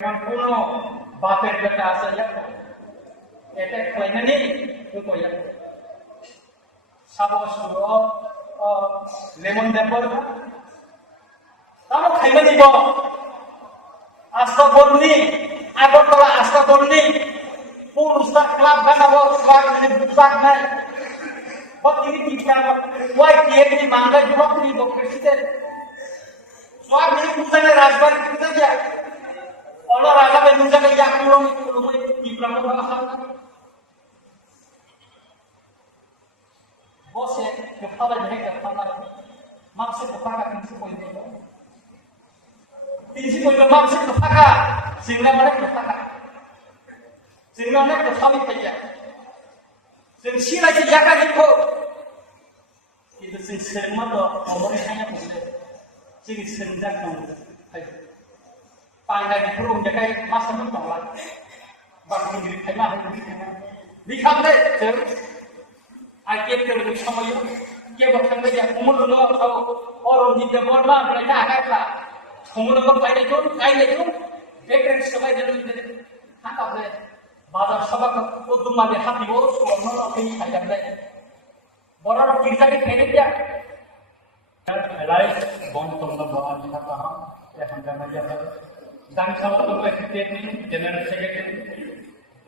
কোনো বাপের বেটা আছে এটা খাইনানি কইয়া সাবস লেমন দেবর তারও খাইবা দিব আস্থা করনি আগরতলা আস্থা করনি পুরুষরা ক্লাব বানাবো স্বাগ বুঝাক নাই বকিনি কি করব ওই কি মাঙ্গা দিব কি বকরিতে স্বাগ নিয়ে বুঝানে রাজবাড়ি কিনতে যা ওলা রাজা বে বুঝাকে যা কুলো কি প্রাণ বালা বসে কেফালা ঢেকে কেফালা মাংসে কেফাকা কিছু কইতে তিনশি কইলো মাংসে কেফাকা সিংলা মানে কেফাকা সিংলা মানে কেফালি খাইয়া जों सिनायथि जाखागोनखौ खिन्थु जों सोंमाल' अमरनि खायना बुंदो जों सोंजागोन पांगायनिखौ रंजाखाय मासामोन दंला बांगिरि खायमा हायनि खायमा बिखांदे जों आइकेप जों समायो केबो थांबाय जा अमरनो अरनि देबरमा ब्रायना आगायफ्रा समनो फायनायखौ गायनायखौ बेक्रेन सबाय जों हाकाबले बाजार सभा को दुमाले हाथी वो सोनो अपनी खाया ले बड़ा किरसा के खेले क्या लाइफ बॉन्ड तो ना बहुत अच्छा कहा ये हम जाना चाहते हैं दान सावत तो active general secretary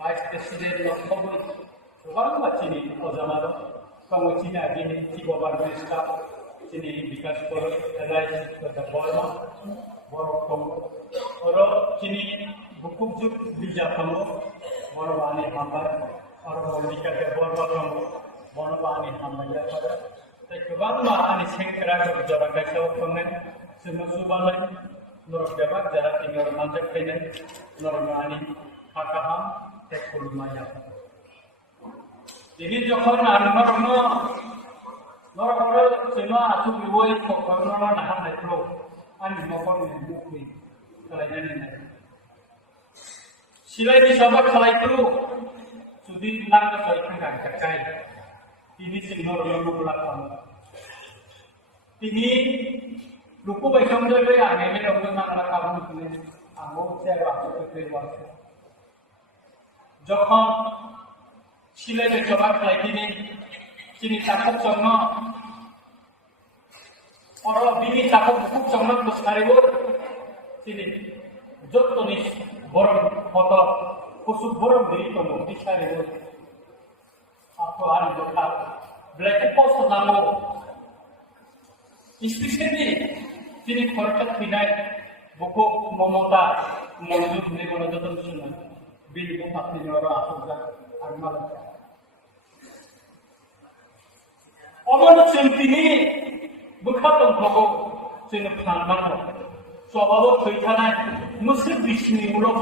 vice president Lok Sabha सुबह बच्ची ने ओजामारो कमोचिना जिने चिको बारबे स्टाफ जिने विकास करो लाइफ तो बॉर्मा बॉर्ड कम और जिने बुकुक जुग बिजा कमो বড়বানি হামবার আর বলিকাতে বড়বাকম বড়বানি হামবাইয়া করে তাই গোবাং মানি সেংকরা জরা কাইসাও কমেন সুমু সুবালাই নরক দেবাক যারা তিনর মানজে খাইনেন নরমানি হাকাহাম তেকুল মায়া তিনি যখন আনমরম নরকরে সেমা আসু বিবই কখনো না হামনাইলো আনি মকর মুখনি কালাইনানি নাই सिलाई di sobat kalaitu sudi lang ke soikan kan kakai ini sinor lalu belakang ini luku baikam dulu ya ini orang mana kamu ini kamu saya waktu waktu যখন সিলাই di sobat kalaitu ini sini takut jono orang bini takut buku jono besaribu sini jotonis বরং কত পশু বরং দেরি তো বিচারে আর কথা ব্ল্যাক পোস্ট নামো স্পেশালি তিনি খরচা ফিনাই বুকো মমতা মজুদ নিগম যতন শুনুন বিল আপনি নরা আসুদা আর মালা অমন চিন্তিনি বুখাতম ভগো চিন ফানমান স্বভাব থৈথানায় মুসলিম বিষ্ণু মূলক